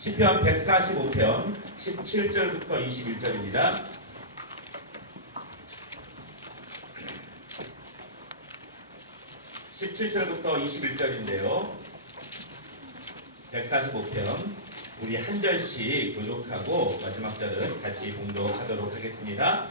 시편 145편 17절부터 21절입니다. (17절부터 21절인데요) 145편 우리 한 절씩 교독하고 마지막 절은 같이 봉독하도록 하겠습니다.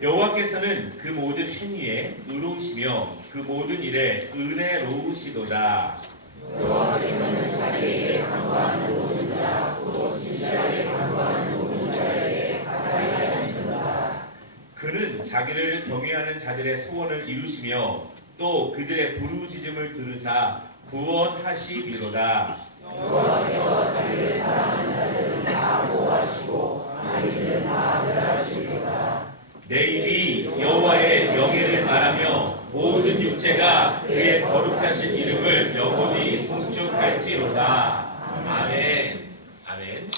여호와께서는 그 모든 행위에 의로우시며 그 모든 일에 은혜로우시도다. 여호와께서는 자기에게 간구하는 모든 자, 또 진실하게 간구하는 모든 자에게 가까이 하시도다. 그는 자기를 경외하는 자들의 소원을 이루시며 또 그들의 부르짖음을 들으사 구원하시리로다. 여호와께서 자기를 사랑하는 자들은 다 보호하시고 아이들은 다 멸하시리로다. 내 입이 여호와의 명예를 말하며 모든 육체가 그의 거룩하신 이름을 영원히 송축할지로다. 아멘. 아멘.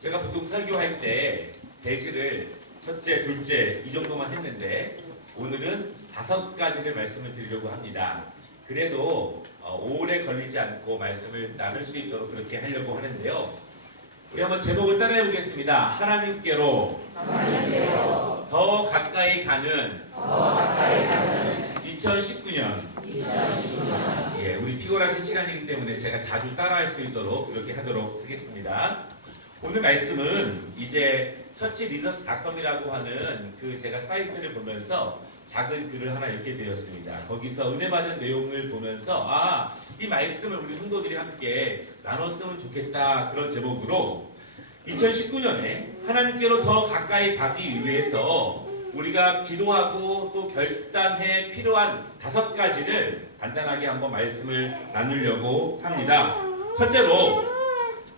제가 보통 설교할 때 대지를 첫째, 둘째 이 정도만 했는데 오늘은 5가지를 말씀을 드리려고 합니다. 그래도 오래 걸리지 않고 말씀을 나눌 수 있도록 그렇게 하려고 하는데요. 우리 한번 제목을 따라해 보겠습니다. 하나님께로 더 가까이 가는 2019년. 예, 우리 피곤하신 시간이기 때문에 제가 자주 따라할 수 있도록 그렇게 하도록 하겠습니다. 오늘 말씀은 이제 처치리서치닷컴이라고 하는 그 제가 사이트를 보면서 작은 글을 하나 읽게 되었습니다. 거기서 은혜 받은 내용을 보면서 이 말씀을 우리 성도들이 함께 나눴으면 좋겠다, 그런 제목으로 2019년에 하나님께로 더 가까이 가기 위해서 우리가 기도하고 또 결단해 필요한 5가지를 간단하게 한번 말씀을 나누려고 합니다. 첫째로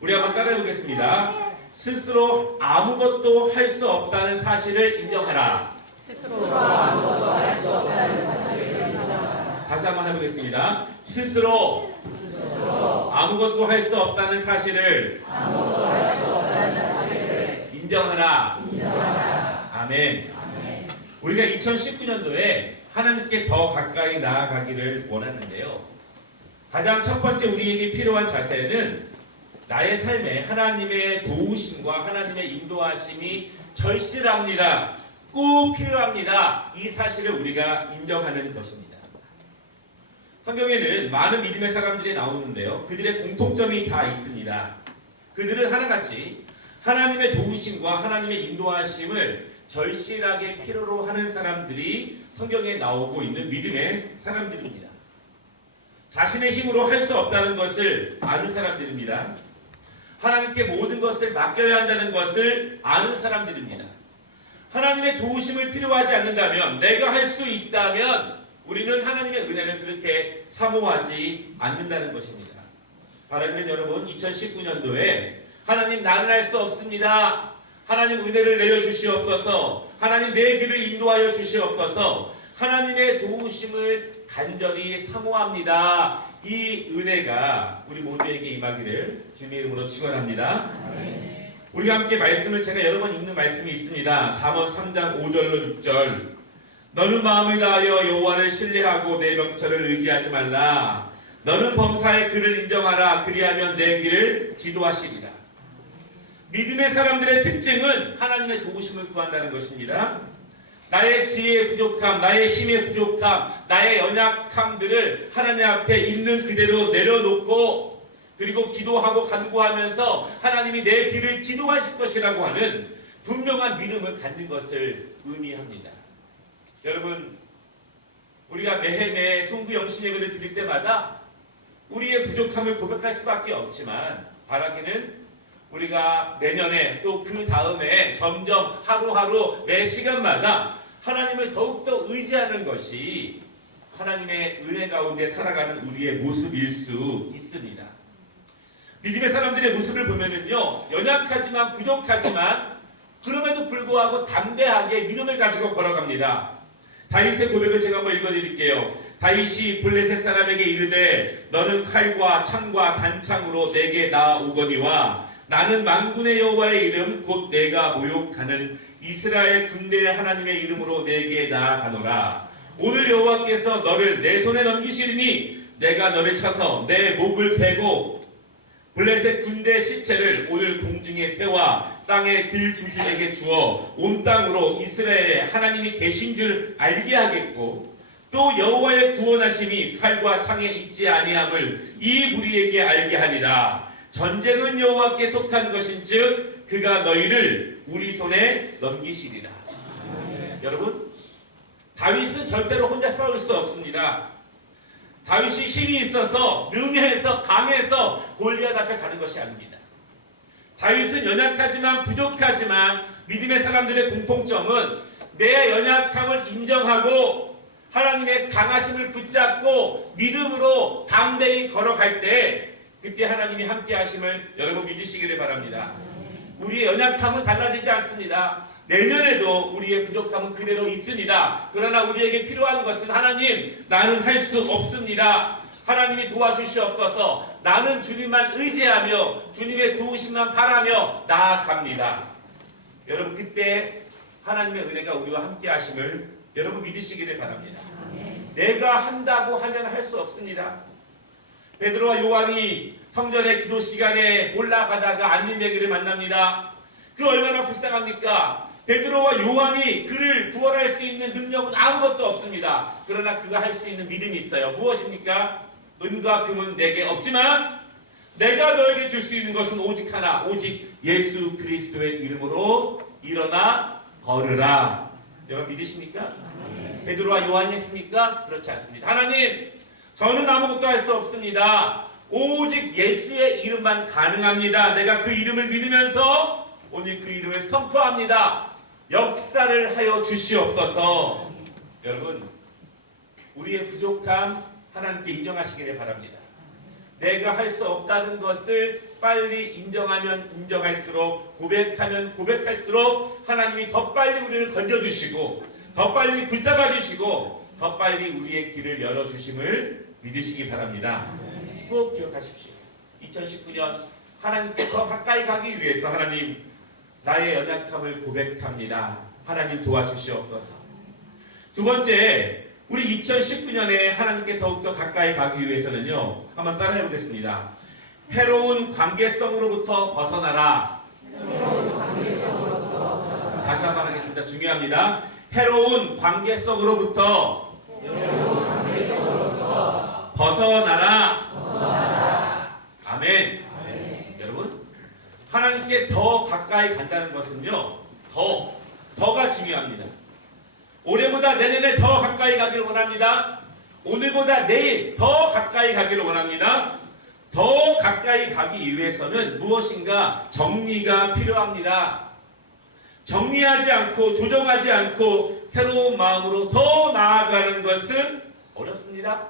우리 한번 따라해 보겠습니다. 스스로 아무것도 할 수 없다는 사실을 인정하라. 스스로 아무것도 할 수 없다는 사실을 인정하라. 다시 한번 해보겠습니다. 스스로 아무것도 할 수 없다는 사실을 인정하라. 아멘. 우리가 2019년도에 하나님께 더 가까이 나아가기를 원하는데요. 가장 첫 번째 우리에게 필요한 자세는 나의 삶에 하나님의 도우심과 하나님의 인도하심이 절실합니다. 꼭 필요합니다. 이 사실을 우리가 인정하는 것입니다. 성경에는 많은 믿음의 사람들이 나오는데요. 그들의 공통점이 다 있습니다. 그들은 하나같이 하나님의 도우심과 하나님의 인도하심을 절실하게 필요로 하는 사람들이 성경에 나오고 있는 믿음의 사람들입니다. 자신의 힘으로 할 수 없다는 것을 아는 사람들입니다. 하나님께 모든 것을 맡겨야 한다는 것을 아는 사람들입니다. 하나님의 도우심을 필요하지 않는다면, 내가 할 수 있다면 우리는 하나님의 은혜를 그렇게 사모하지 않는다는 것입니다. 바라기는 여러분, 2019년도에 하나님, 나는 할 수 없습니다. 하나님 은혜를 내려주시옵소서. 하나님 내 길을 인도하여 주시옵소서. 하나님의 도우심을 간절히 사모합니다. 이 은혜가 우리 모두에게 임하기를 주님의 이름으로 축원합니다. 우리가 함께 말씀을 제가 여러 번 읽는 말씀이 있습니다. 잠언 3장 5절로 6절. 너는 마음을 다하여 여호와를 신뢰하고 내 명철을 의지하지 말라. 너는 범사의 그를 인정하라. 그리하면 내 길을 지도하시리라. 믿음의 사람들의 특징은 하나님의 도우심을 구한다는 것입니다. 나의 지혜의 부족함, 나의 힘의 부족함, 나의 연약함들을 하나님 앞에 있는 그대로 내려놓고, 그리고 기도하고 간구하면서 하나님이 내 길을 지도하실 것이라고 하는 분명한 믿음을 갖는 것을 의미합니다. 여러분, 우리가 매해 송구 영신 예배를 드릴 때마다 우리의 부족함을 고백할 수밖에 없지만, 바라기는 우리가 내년에 또 그 다음에 점점 하루하루 매 시간마다 하나님을 더욱더 의지하는 것이 하나님의 은혜 가운데 살아가는 우리의 모습일 수 있습니다. 믿음의 사람들의 모습을 보면은요, 연약하지만 부족하지만 그럼에도 불구하고 담대하게 믿음을 가지고 걸어갑니다. 다윗의 고백을 제가 한번 읽어드릴게요. 다윗이 블레셋 사람에게 이르되 너는 칼과 창과 단창으로 내게 나아오거니와 나는 만군의 여호와의 이름 곧 내가 모욕하는 이스라엘 군대의 하나님의 이름으로 내게 나아가노라. 오늘 여호와께서 너를 내 손에 넘기시리니 내가 너를 쳐서 내 목을 베고 블레셋 군대 시체를 오늘 공중의 새와 땅의 들짐승에게 주어 온 땅으로 이스라엘에 하나님이 계신 줄 알게 하겠고 또 여호와의 구원하심이 칼과 창에 있지 아니함을 이 무리에게 알게 하리라. 전쟁은 여호와께 속한 것인즉 그가 너희를 우리 손에 넘기시리라. 여러분, 다윗은 절대로 혼자 싸울 수 없습니다. 다윗이 힘이 있어서 능해서 강해서 골리앗 앞에 가는 것이 아닙니다. 다윗은 연약하지만 부족하지만 믿음의 사람들의 공통점은 내 연약함을 인정하고 하나님의 강하심을 붙잡고 믿음으로 담대히 걸어갈 때 그때 하나님이 함께 하심을 여러분 믿으시기를 바랍니다. 우리의 연약함은 달라지지 않습니다. 내년에도 우리의 부족함은 그대로 있습니다. 그러나 우리에게 필요한 것은 하나님, 나는 할 수 없습니다. 하나님이 도와주시옵소서. 나는 주님만 의지하며 주님의 도우심만 바라며 나아갑니다. 여러분, 그때 하나님의 은혜가 우리와 함께 하심을 여러분 믿으시기를 바랍니다. 내가 한다고 하면 할 수 없습니다. 베드로와 요한이 성전의 기도 시간에 올라가다가 안림매기를 만납니다. 그 얼마나 불쌍합니까? 베드로와 요한이 그를 구원할 수 있는 능력은 아무것도 없습니다. 그러나 그가 할 수 있는 믿음이 있어요. 무엇입니까? 은과 금은 내게 없지만 내가 너에게 줄 수 있는 것은 오직 하나, 오직 예수 그리스도의 이름으로 일어나 걸으라. 여러분 믿으십니까? 베드로와 요한이 했습니까? 그렇지 않습니다. 하나님, 저는 아무것도 할 수 없습니다. 오직 예수의 이름만 가능합니다. 내가 그 이름을 믿으면서 오늘 그 이름을 선포합니다. 역사를 하여 주시옵소서. 여러분, 우리의 부족함 하나님께 인정하시기를 바랍니다. 내가 할 수 없다는 것을 빨리 인정하면 인정할수록, 고백하면 고백할수록 하나님이 더 빨리 우리를 건져주시고 더 빨리 붙잡아 주시고 더 빨리 우리의 길을 열어주심을 믿으시기 바랍니다. 꼭 기억하십시오. 2019년 하나님께 더 가까이 가기 위해서 하나님, 나의 연약함을 고백합니다. 하나님 도와주시옵소서. 두 번째, 우리 2019년에 하나님께 더욱더 가까이 가기 위해서는요, 한번 따라해 보겠습니다. 해로운 관계성으로부터 벗어나라. 다시 한번 하겠습니다. 중요합니다. 해로운 관계성으로부터 벗어나라. 아멘. 여러분, 하나님께 더 가까이 간다는 것은요, 더가 중요합니다. 올해보다 내년에 더 가까이 가기를 원합니다. 오늘보다 내일 더 가까이 가기를 원합니다. 더 가까이 가기 위해서는 무엇인가 정리가 필요합니다. 정리하지 않고 조정하지 않고 새로운 마음으로 더 나아가는 것은 어렵습니다.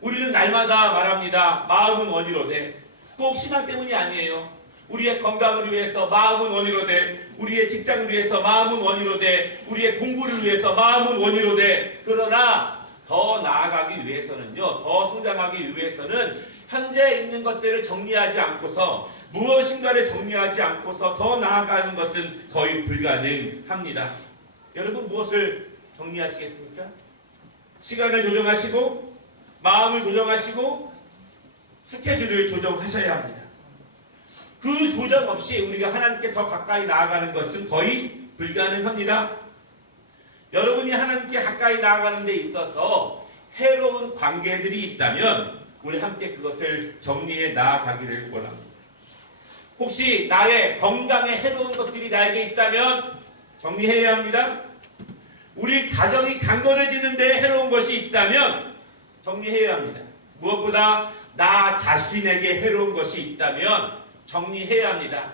우리는 날마다 말합니다. 마음은 원이로되. 꼭 신앙 때문이 아니에요. 우리의 건강을 위해서 마음은 원이로되, 우리의 직장을 위해서 마음은 원이로되, 우리의 공부를 위해서 마음은 원이로되. 그러나 더 나아가기 위해서는요, 더 성장하기 위해서는 현재 있는 것들을 정리하지 않고서, 무엇인가를 정리하지 않고서 더 나아가는 것은 거의 불가능합니다. 여러분, 무엇을 정리하시겠습니까? 시간을 조정하시고 마음을 조정하시고 스케줄을 조정하셔야 합니다. 그 조정 없이 우리가 하나님께 더 가까이 나아가는 것은 거의 불가능합니다. 여러분이 하나님께 가까이 나아가는 데 있어서 해로운 관계들이 있다면 우리 함께 그것을 정리해 나아가기를 원합니다. 혹시 나의 건강에 해로운 것들이 나에게 있다면 정리해야 합니다. 우리 가정이 강건해지는 데 해로운 것이 있다면 정리해야 합니다. 무엇보다 나 자신에게 해로운 것이 있다면 정리해야 합니다.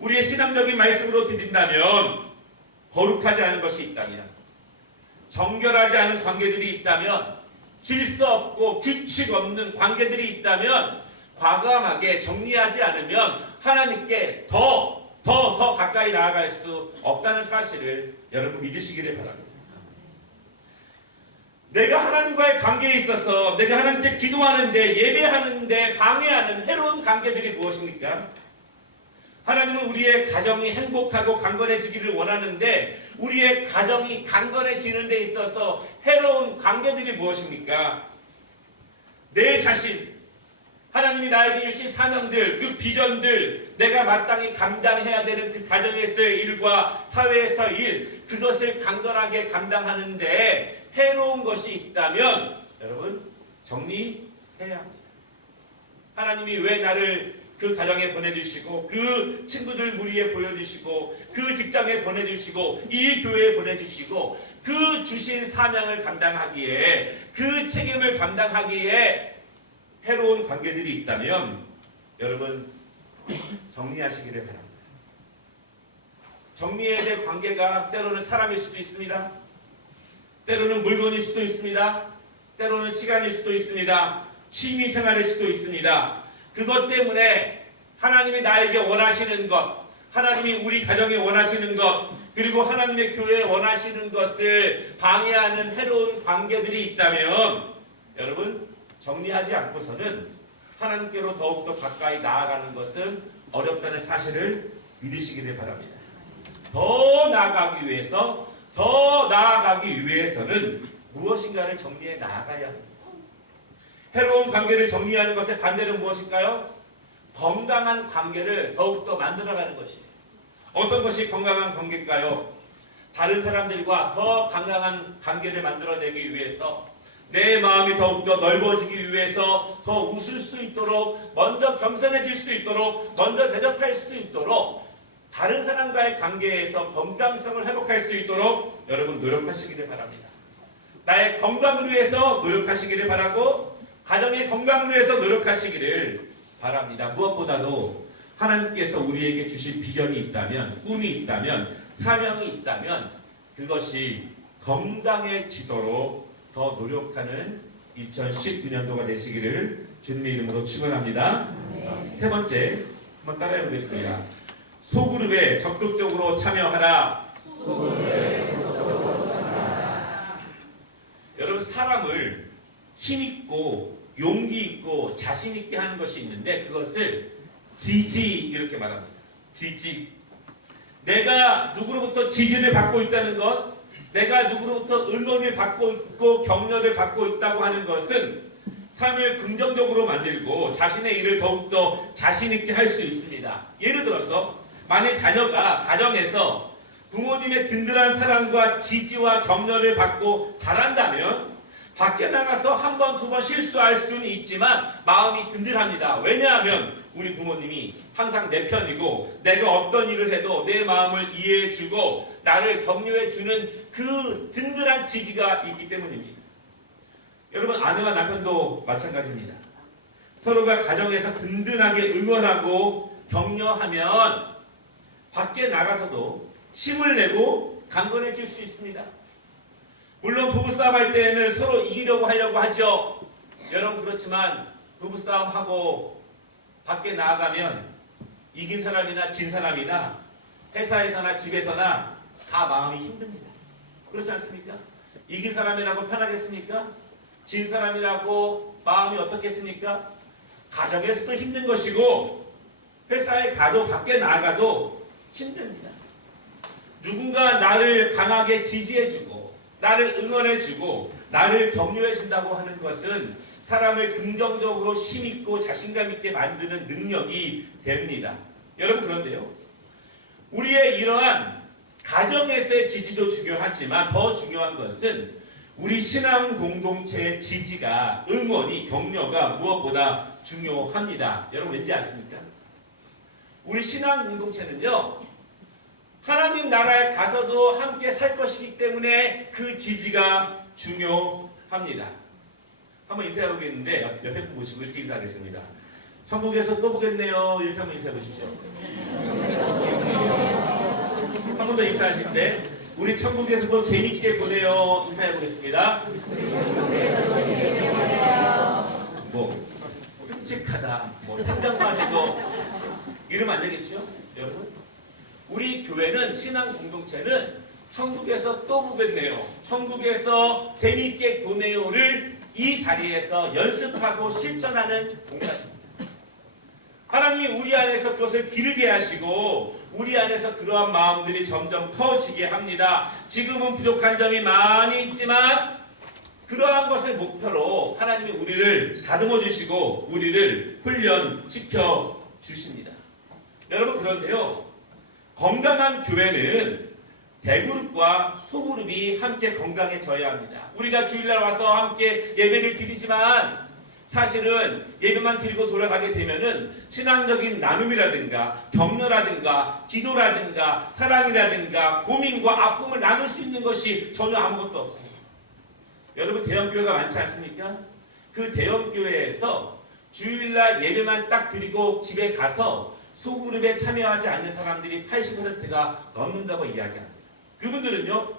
우리의 신앙적인 말씀으로 드린다면 거룩하지 않은 것이 있다면, 정결하지 않은 관계들이 있다면, 질서 없고 규칙 없는 관계들이 있다면 과감하게 정리하지 않으면 하나님께 더 가까이 나아갈 수 없다는 사실을 여러분 믿으시기를 바랍니다. 내가 하나님과의 관계에 있어서 내가 하나님께 기도하는데, 예배하는데 방해하는 해로운 관계들이 무엇입니까? 하나님은 우리의 가정이 행복하고 강건해지기를 원하는데 우리의 가정이 강건해지는 데 있어서 해로운 관계들이 무엇입니까? 내 자신, 하나님이 나에게 주신 사명들, 그 비전들, 내가 마땅히 감당해야 되는 그 가정에서의 일과 사회에서의 일, 그것을 강건하게 감당하는데 해로운 것이 있다면 여러분 정리해야 합니다. 하나님이 왜 나를 그 가정에 보내주시고 그 친구들 무리에 보여주시고 그 직장에 보내주시고 이 교회에 보내주시고 그 주신 사명을 감당하기에 그 책임을 감당하기에 해로운 관계들이 있다면 여러분 정리하시기를 바랍니다. 정리해야 될 관계가 때로는 사람일 수도 있습니다. 때로는 물건일 수도 있습니다. 때로는 시간일 수도 있습니다. 취미 생활일 수도 있습니다. 그것 때문에 하나님이 나에게 원하시는 것, 하나님이 우리 가정에 원하시는 것, 그리고 하나님의 교회에 원하시는 것을 방해하는 해로운 관계들이 있다면 여러분 정리하지 않고서는 하나님께로 더욱더 가까이 나아가는 것은 어렵다는 사실을 믿으시기를 바랍니다. 더 나아가기 위해서는 무엇인가를 정리해 나아가야 합니다. 해로운 관계를 정리하는 것의 반대는 무엇일까요? 건강한 관계를 더욱더 만들어가는 것이에요. 어떤 것이 건강한 관계일까요? 다른 사람들과 더 건강한 관계를 만들어내기 위해서 내 마음이 더욱더 넓어지기 위해서 더 웃을 수 있도록 먼저 겸손해질 수 있도록 먼저 대접할 수 있도록 다른 사람과의 관계에서 건강성을 회복할 수 있도록 여러분 노력하시기를 바랍니다. 나의 건강을 위해서 노력하시기를 바라고 가정의 건강을 위해서 노력하시기를 바랍니다. 무엇보다도 하나님께서 우리에게 주신 비전이 있다면 꿈이 있다면 사명이 있다면 그것이 건강해지도록 더 노력하는 2019년도가 되시기를 주님의 이름으로 축원합니다. 세 번째 한번 따라해 보겠습니다. 소그룹에 적극적으로 참여하라. 여러분 사람을 힘있고 용기있고 자신있게 하는 것이 있는데 그것을 지지 이렇게 말합니다. 지지. 내가 누구로부터 지지를 받고 있다는 것, 내가 누구로부터 응원을 받고 있고 격려를 받고 있다고 하는 것은 삶을 긍정적으로 만들고 자신의 일을 더욱더 자신있게 할 수 있습니다. 예를 들어서 만약 자녀가 가정에서 부모님의 든든한 사랑과 지지와 격려를 받고 자란다면 밖에 나가서 한 번, 두 번 실수할 수는 있지만 마음이 든든합니다. 왜냐하면 우리 부모님이 항상 내 편이고 내가 어떤 일을 해도 내 마음을 이해해주고 나를 격려해주는 그 든든한 지지가 있기 때문입니다. 여러분 아내와 남편도 마찬가지입니다. 서로가 가정에서 든든하게 응원하고 격려하면 밖에 나가서도 힘을 내고 강건해질 수 있습니다. 물론 부부싸움 할 때에는 서로 이기려고 하려고 하죠. 여러분 그렇지만 부부싸움하고 밖에 나아가면 이긴 사람이나 진 사람이나 회사에서나 집에서나 다 마음이 힘듭니다. 그렇지 않습니까? 이긴 사람이라고 편하겠습니까? 진 사람이라고 마음이 어떻겠습니까? 가정에서도 힘든 것이고 회사에 가도 밖에 나가도 힘듭니다. 누군가 나를 강하게 지지해주고 나를 응원해주고 나를 격려해준다고 하는 것은 사람을 긍정적으로 힘있고 자신감 있게 만드는 능력이 됩니다. 여러분 그런데요. 우리의 이러한 가정에서의 지지도 중요하지만 더 중요한 것은 우리 신앙 공동체의 지지가 응원이 격려가 무엇보다 중요합니다. 여러분 왠지 아십니까? 우리 신앙 공동체는요. 하나님 나라에 가서도 함께 살 것이기 때문에 그 지지가 중요합니다. 한번 인사해 보겠는데 옆에 분 보시고 이렇게 인사하겠습니다. 천국에서 또 보겠네요. 이렇게 한번 인사해 보십시오. 한 번 더 인사하실 때 우리 천국에서도 재미있게 보내요. 인사해 보겠습니다. 뭐 끔찍하다. 뭐 생각만 해도 이러면 안 되겠죠, 여러분? 우리 교회는 신앙 공동체는 천국에서 또 보겠네요. 천국에서 재미있게 보내요를 이 자리에서 연습하고 실천하는 공간입니다. 하나님이 우리 안에서 그것을 기르게 하시고 우리 안에서 그러한 마음들이 점점 커지게 합니다. 지금은 부족한 점이 많이 있지만 그러한 것을 목표로 하나님이 우리를 다듬어 주시고 우리를 훈련시켜 주십니다. 여러분, 그런데요, 건강한 교회는 대그룹과 소그룹이 함께 건강해져야 합니다. 우리가 주일날 와서 함께 예배를 드리지만 사실은 예배만 드리고 돌아가게 되면은 신앙적인 나눔이라든가 격려라든가 기도라든가 사랑이라든가 고민과 아픔을 나눌 수 있는 것이 전혀 아무것도 없습니다. 여러분, 대형교회가 많지 않습니까? 그 대형교회에서 주일날 예배만 딱 드리고 집에 가서 소그룹에 참여하지 않는 사람들이 80%가 넘는다고 이야기합니다. 그분들은요,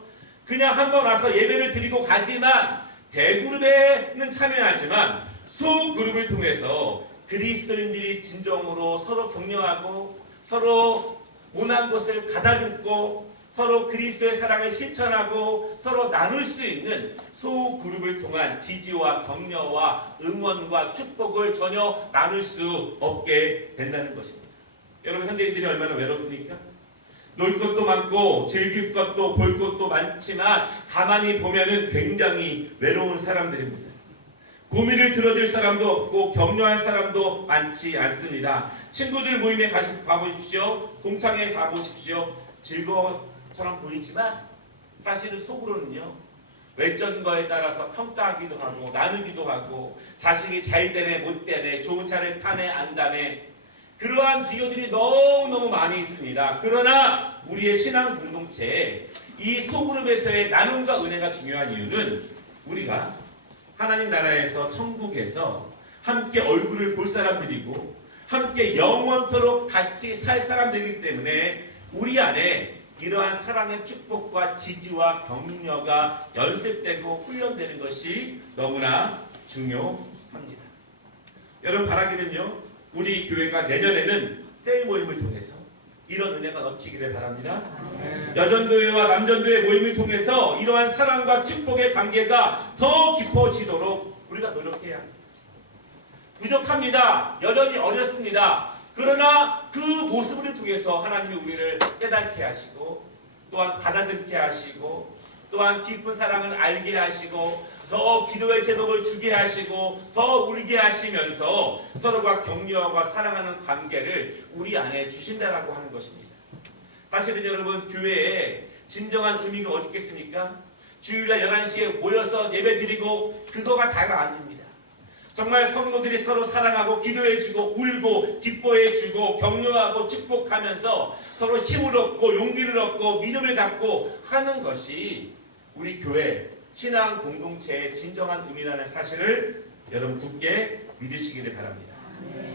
그냥 한번 와서 예배를 드리고 가지만 대그룹에는 참여하지만 소그룹을 통해서 그리스도인들이 진정으로 서로 격려하고 서로 원한 것을 가다듬고 서로 그리스도의 사랑을 실천하고 서로 나눌 수 있는 소그룹을 통한 지지와 격려와 응원과 축복을 전혀 나눌 수 없게 된다는 것입니다. 여러분, 현대인들이 얼마나 외롭습니까? 놀 것도 많고 즐길 것도 볼 것도 많지만 가만히 보면은 굉장히 외로운 사람들입니다. 고민을 들어줄 사람도 없고 격려할 사람도 많지 않습니다. 친구들 모임에 가보십시오. 동창회에 가보십시오. 즐거워처럼 보이지만 사실은 속으로는요, 외적인 거에 따라서 평가하기도 하고 나누기도 하고 자식이 잘 되네 못 되네 좋은 차를 타네 안 타네 그러한 비교들이 너무너무 많이 있습니다. 그러나 우리의 신앙 공동체에 이 소그룹에서의 나눔과 은혜가 중요한 이유는 우리가 하나님 나라에서 천국에서 함께 얼굴을 볼 사람들이고 함께 영원토록 같이 살 사람들이기 때문에 우리 안에 이러한 사랑의 축복과 지지와 격려가 연습되고 훈련되는 것이 너무나 중요합니다. 여러분, 바라기는요, 우리 교회가 내년에는 세일 모임을 통해서 이런 은혜가 넘치기를 바랍니다. 여전도회와 남전도회 모임을 통해서 이러한 사랑과 축복의 관계가 더 깊어지도록 우리가 노력해야 합니다. 부족합니다. 여전히 어렵습니다. 그러나 그 모습을 통해서 하나님이 우리를 깨닫게 하시고 또한 받아들게 하시고 또한 깊은 사랑을 알게 하시고 더 기도의 제목을 주게 하시고 더 울게 하시면서 서로가 격려와 사랑하는 관계를 우리 안에 주신다라고 하는 것입니다. 사실은 여러분, 교회에 진정한 의미가 어디 있겠습니까? 주일날 11시에 모여서 예배드리고 그거가 다가 아닙니다. 정말 성도들이 서로 사랑하고 기도해주고 울고 기뻐해주고 격려하고 축복하면서 서로 힘을 얻고 용기를 얻고 믿음을 갖고 하는 것이 우리 교회 신앙 공동체의 진정한 의미라는 사실을 여러분 굳게 믿으시기를 바랍니다.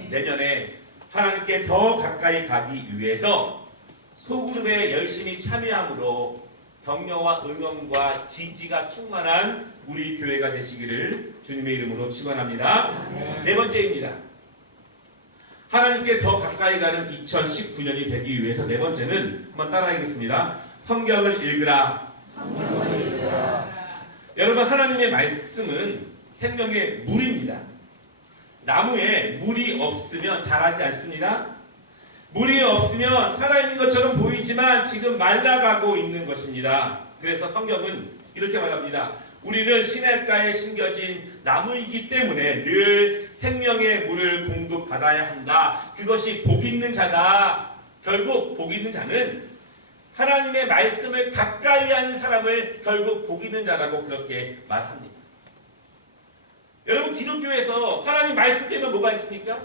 내년에 하나님께 더 가까이 가기 위해서 소그룹에 열심히 참여함으로 격려와 응원과 지지가 충만한 우리 교회가 되시기를 주님의 이름으로 축원합니다. 네 번째입니다. 하나님께 더 가까이 가는 2019년이 되기 위해서 네 번째는 한번 따라하겠습니다. 성경을 읽으라. 여러분, 하나님의 말씀은 생명의 물입니다. 나무에 물이 없으면 자라지 않습니다. 물이 없으면 살아있는 것처럼 보이지만 지금 말라가고 있는 것입니다. 그래서 성경은 이렇게 말합니다. 우리는 시냇가에 심겨진 나무이기 때문에 늘 생명의 물을 공급받아야 한다. 그것이 복 있는 자다. 결국 복 있는 자는 하나님의 말씀을 가까이 하는 사람을 결국 복 있는 자라고 그렇게 말합니다. 여러분, 기독교에서 하나님 말씀 빼면 뭐가 있습니까?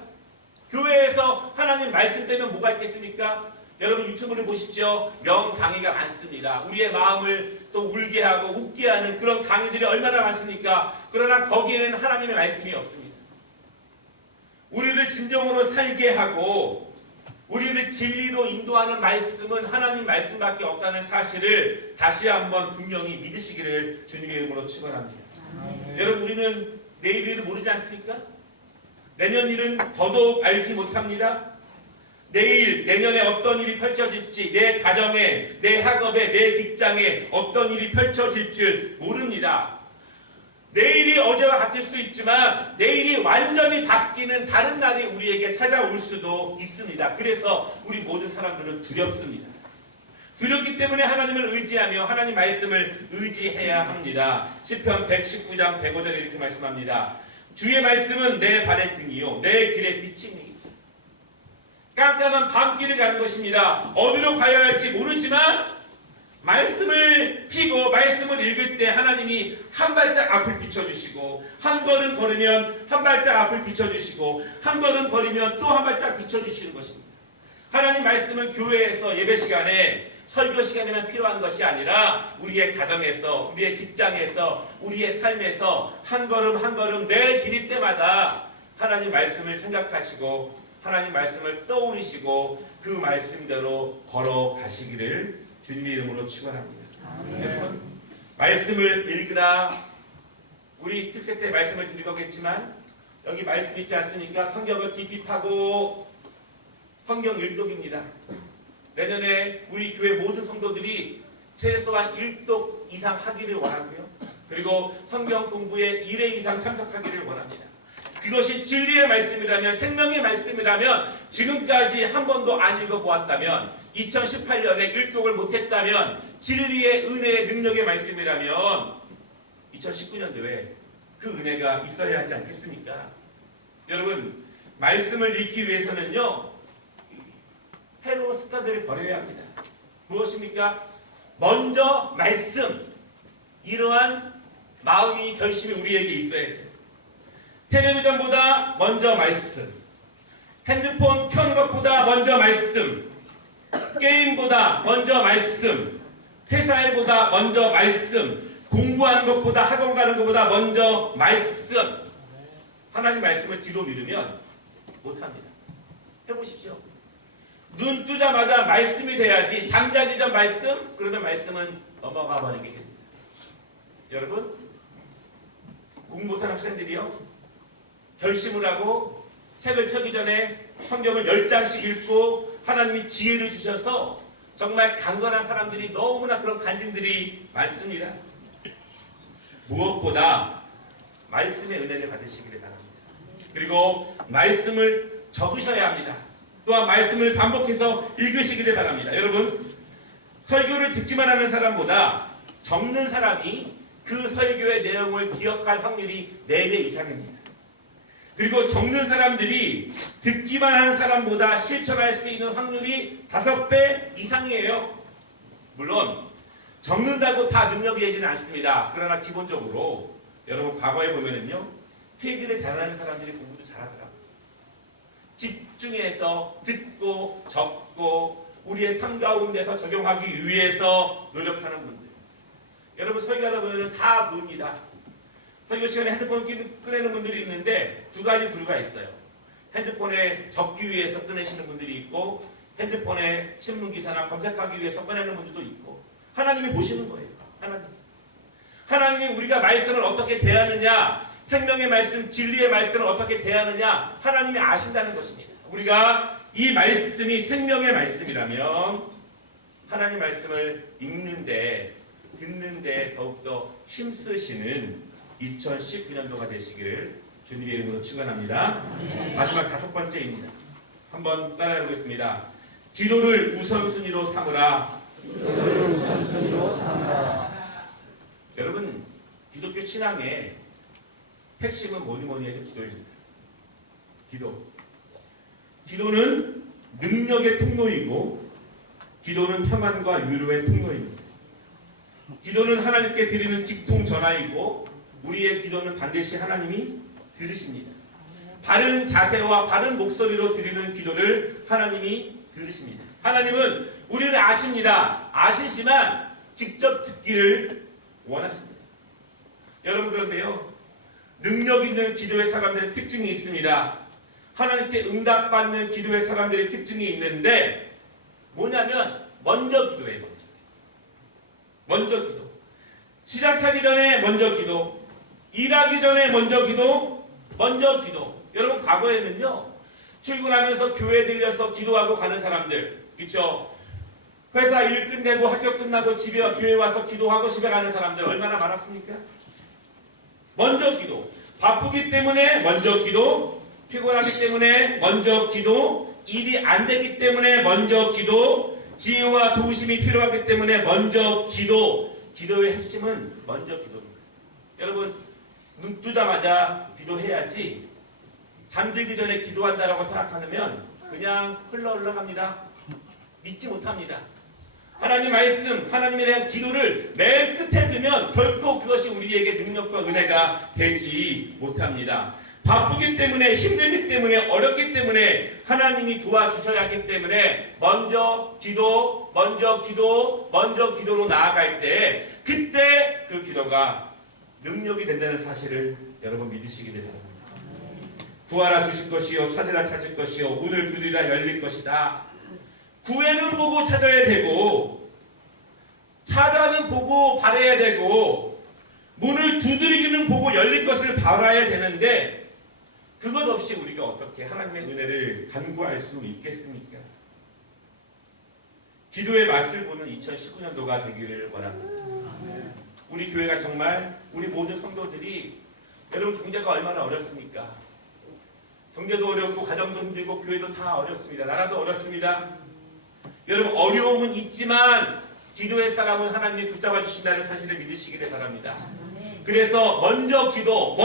교회에서 하나님 말씀 빼면 뭐가 있겠습니까? 여러분, 유튜브를 보십시오. 명강의가 많습니다. 우리의 마음을 또 울게 하고 웃게 하는 그런 강의들이 얼마나 많습니까? 그러나 거기에는 하나님의 말씀이 없습니다. 우리를 진정으로 살게 하고 우리를 진리로 인도하는 말씀은 하나님 말씀밖에 없다는 사실을 다시 한번 분명히 믿으시기를 주님의 이름으로 축원합니다. 여러분, 우리는 내일 일을 모르지 않습니까? 내년 일은 더더욱 알지 못합니다. 내일, 내년에 어떤 일이 펼쳐질지, 내 가정에, 내 학업에, 내 직장에 어떤 일이 펼쳐질 줄 모릅니다. 내일이 어제와 같을 수 있지만 내일이 완전히 바뀌는 다른 날이 우리에게 찾아올 수도 있습니다. 그래서 우리 모든 사람들은 두렵습니다. 두렵기 때문에 하나님을 의지하며 하나님 말씀을 의지해야 합니다. 시편 119장 105절에 이렇게 말씀합니다. 주의 말씀은 내 발의 등이요 내 길의 빛이니. 깜깜한 밤길을 가는 것입니다. 어디로 가야 할지 모르지만 말씀을 피고 말씀을 읽을 때 하나님이 한 발짝 앞을 비춰주시고 한 걸음 걸으면 한 발짝 앞을 비춰주시고 한 걸음 걸으면 또 한 발짝 비춰주시는 것입니다. 하나님 말씀은 교회에서 예배 시간에 설교 시간에만 필요한 것이 아니라 우리의 가정에서 우리의 직장에서 우리의 삶에서 한 걸음 한 걸음 내 디딜 때마다 하나님 말씀을 생각하시고 하나님 말씀을 떠올리시고 그 말씀대로 걸어가시기를 주님의 이름으로 축원합니다. 여러분 말씀을 읽으라. 우리 특세 때 말씀을 드릴 거겠지만 여기 말씀 있지 않습니까? 성경을 깊이 파고 성경 일독입니다. 내년에 우리 교회 모든 성도들이 최소한 1독 이상 하기를 원하고요. 그리고 성경 공부에 1회 이상 참석하기를 원합니다. 그것이 진리의 말씀이라면 생명의 말씀이라면 지금까지 한 번도 안 읽어보았다면 2018년에 1독을 못했다면 진리의 은혜의 능력의 말씀이라면 2019년도에 그 은혜가 있어야 하지 않겠습니까? 여러분 말씀을 읽기 위해서는요 해로운 습관들을 버려야 합니다. 무엇입니까? 먼저 말씀. 이러한 마음이 결심이 우리에게 있어야 돼요. 텔레비전보다 먼저 말씀. 핸드폰 켜는 것보다 먼저 말씀. 게임보다 먼저 말씀. 회사 일보다 먼저 말씀. 공부하는 것보다 학원 가는 것보다 먼저 말씀. 하나님 말씀을 뒤로 미루면 못합니다. 해보십시오. 눈 뜨자마자 말씀이 돼야지 잠자기 전 말씀? 그러면 말씀은 넘어가 버리게 됩니다. 여러분 공부 못한 학생들이요 결심을 하고 책을 펴기 전에 성경을 10장씩 읽고 하나님이 지혜를 주셔서 정말 강건한 사람들이 너무나 그런 간증들이 많습니다. 무엇보다 말씀의 은혜를 받으시기를 바랍니다. 그리고 말씀을 적으셔야 합니다. 또한 말씀을 반복해서 읽으시기를 바랍니다. 여러분 설교를 듣기만 하는 사람보다 적는 사람이 그 설교의 내용을 기억할 확률이 4배 이상입니다. 그리고 적는 사람들이 듣기만 하는 사람보다 실천할 수 있는 확률이 5배 이상이에요. 물론 적는다고 다 능력이 되지는 않습니다. 그러나 기본적으로 여러분 과거에 보면은요 필기를 잘하는 사람들이 공부도 잘하더라고요. 집중해서 듣고 적고 우리의 삶 가운데서 적용하기 위해서 노력하는 분들. 여러분 설교하다 보면 다 보입니다. 설교 시간에 핸드폰을 꺼내는 분들이 있는데 두 가지 부류가 있어요. 핸드폰에 적기 위해서 꺼내시는 분들이 있고 핸드폰에 신문기사나 검색하기 위해서 꺼내는 분들도 있고 하나님이 보시는 거예요. 하나님이 우리가 말씀을 어떻게 대하느냐 생명의 말씀, 진리의 말씀을 어떻게 대하느냐 하나님이 아신다는 것입니다. 우리가 이 말씀이 생명의 말씀이라면 하나님 말씀을 읽는데 듣는데 더욱더 힘쓰시는 2019년도가 되시기를 주님의 이름으로 축원합니다. 마지막 5번째입니다. 한번 따라해 보겠습니다. 기도를 우선순위로 삼으라. 여러분 기독교 신앙의 핵심은 뭐니 해도 기도입니다. 기도는 능력의 통로이고 기도는 평안과 위로의 통로입니다. 기도는 하나님께 드리는 직통 전화이고 우리의 기도는 반드시 하나님이 들으십니다. 바른 자세와 바른 목소리로 드리는 기도를 하나님이 들으십니다. 하나님은 우리를 아십니다. 아시지만 직접 듣기를 원하십니다. 여러분 그런데요 능력 있는 기도의 사람들의 특징이 있습니다. 하나님께 응답받는 기도의 사람들의 특징이 있는데 뭐냐면 먼저 기도해요. 먼저 기도. 시작하기 전에 먼저 기도. 일하기 전에 먼저 기도. 먼저 기도. 여러분 과거에는요 출근하면서 교회 들려서 기도하고 가는 사람들 그렇죠? 회사 일 끝내고 학교 끝나고 집에 교회 와서 기도하고 집에 가는 사람들 얼마나 많았습니까? 먼저 기도. 바쁘기 때문에 먼저 기도. 피곤하기 때문에 먼저 기도. 일이 안 되기 때문에 먼저 기도. 지혜와 도우심이 필요하기 때문에 먼저 기도의 핵심은 먼저 기도입니다. 여러분 눈 뜨자마자 기도해야지 잠들기 전에 기도한다라고 생각하면 그냥 흘러갑니다. 믿지 못합니다. 하나님 말씀, 하나님에 대한 기도를 맨 끝에 두면 결코 그것이 우리에게 능력과 은혜가 되지 못합니다. 바쁘기 때문에, 힘들기 때문에, 어렵기 때문에 하나님이 도와주셔야 하기 때문에 먼저 기도로 나아갈 때 그때 그 기도가 능력이 된다는 사실을 여러분 믿으시기 바랍니다. 구하라 주실 것이요 찾으라 찾을 것이요 문을 두드리라 열릴 것이다. 구해는 보고 찾아야 되고 찾아는 보고 바라야 되고 문을 두드리기는 보고 열릴 것을 바라야 되는데 그것 없이 우리가 어떻게 하나님의 은혜를 간구할 수 있겠습니까? 기도의 맛을 보는 2019년도가 되기를 원합니다. 우리 교회가 정말 우리 모든 성도들이 여러분 경제가 얼마나 어렵습니까? 경제도 어렵고 가정도 힘들고 교회도 다 어렵습니다. 나라도 어렵습니다. 여러분 어려움은 있지만 기도의 사람은 하나님이 붙잡아 주신다는 사실을 믿으시기를 바랍니다. 그래서 먼저 기도로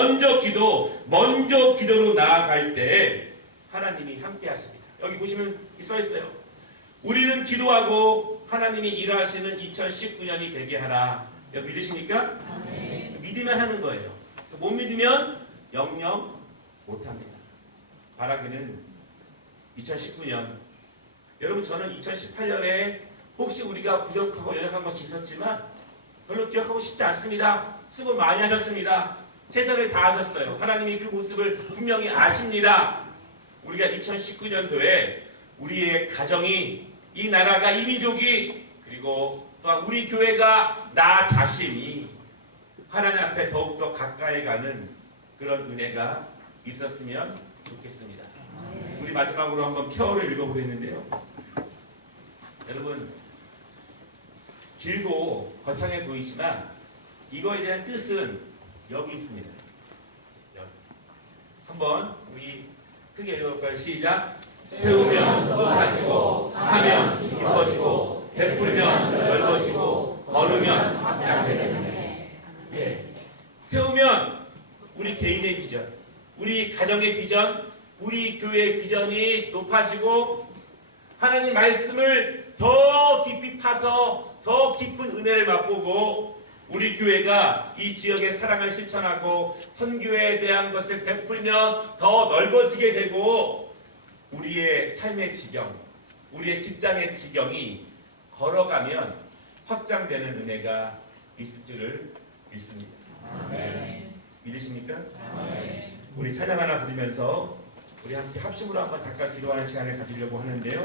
나아갈 때 하나님이 함께 하십니다. 여기 보시면 써 있어요. 우리는 기도하고 하나님이 일하시는 2019년이 되게 하라. 여러분 믿으십니까? 믿으면 하는 거예요. 못 믿으면 영영 못합니다. 바라기는 2019년 여러분 저는 2018년에 혹시 우리가 부족하고 연약한 것이 있었지만 별로 기억하고 싶지 않습니다. 수고 많이 하셨습니다. 최선을 다하셨어요. 하나님이 그 모습을 분명히 아십니다. 우리가 2019년도에 우리의 가정이 이 나라가 이 민족이 그리고 또한 우리 교회가 나 자신이 하나님 앞에 더욱더 가까이 가는 그런 은혜가 있었으면 좋겠습니다. 우리 마지막으로 한번 표어를 읽어보겠는데요. 여러분 길고 거창해 보이지만 이거에 대한 뜻은 여기 있습니다. 여기. 한번 우리 크게 읽어볼까요? 시작. 세우면 높아지고 하면 깊어지고 베풀면 넓어지고 걸으면 확장되는 세우면 우리 개인의 비전, 우리 가정의 비전, 우리 교회의 비전이 높아지고 하나님 말씀을 더 깊이 파서 더 깊은 은혜를 맛보고 우리 교회가 이 지역의 사랑을 실천하고 선교에 대한 것을 베풀면 더 넓어지게 되고 우리의 삶의 지경, 우리의 직장의 지경이 걸어가면 확장되는 은혜가 있을 줄을 믿습니다. 믿으십니까? 우리 찬양 하나 부르면서 우리 함께 합심으로 한번 잠깐 기도하는 시간을 가지려고 하는데요.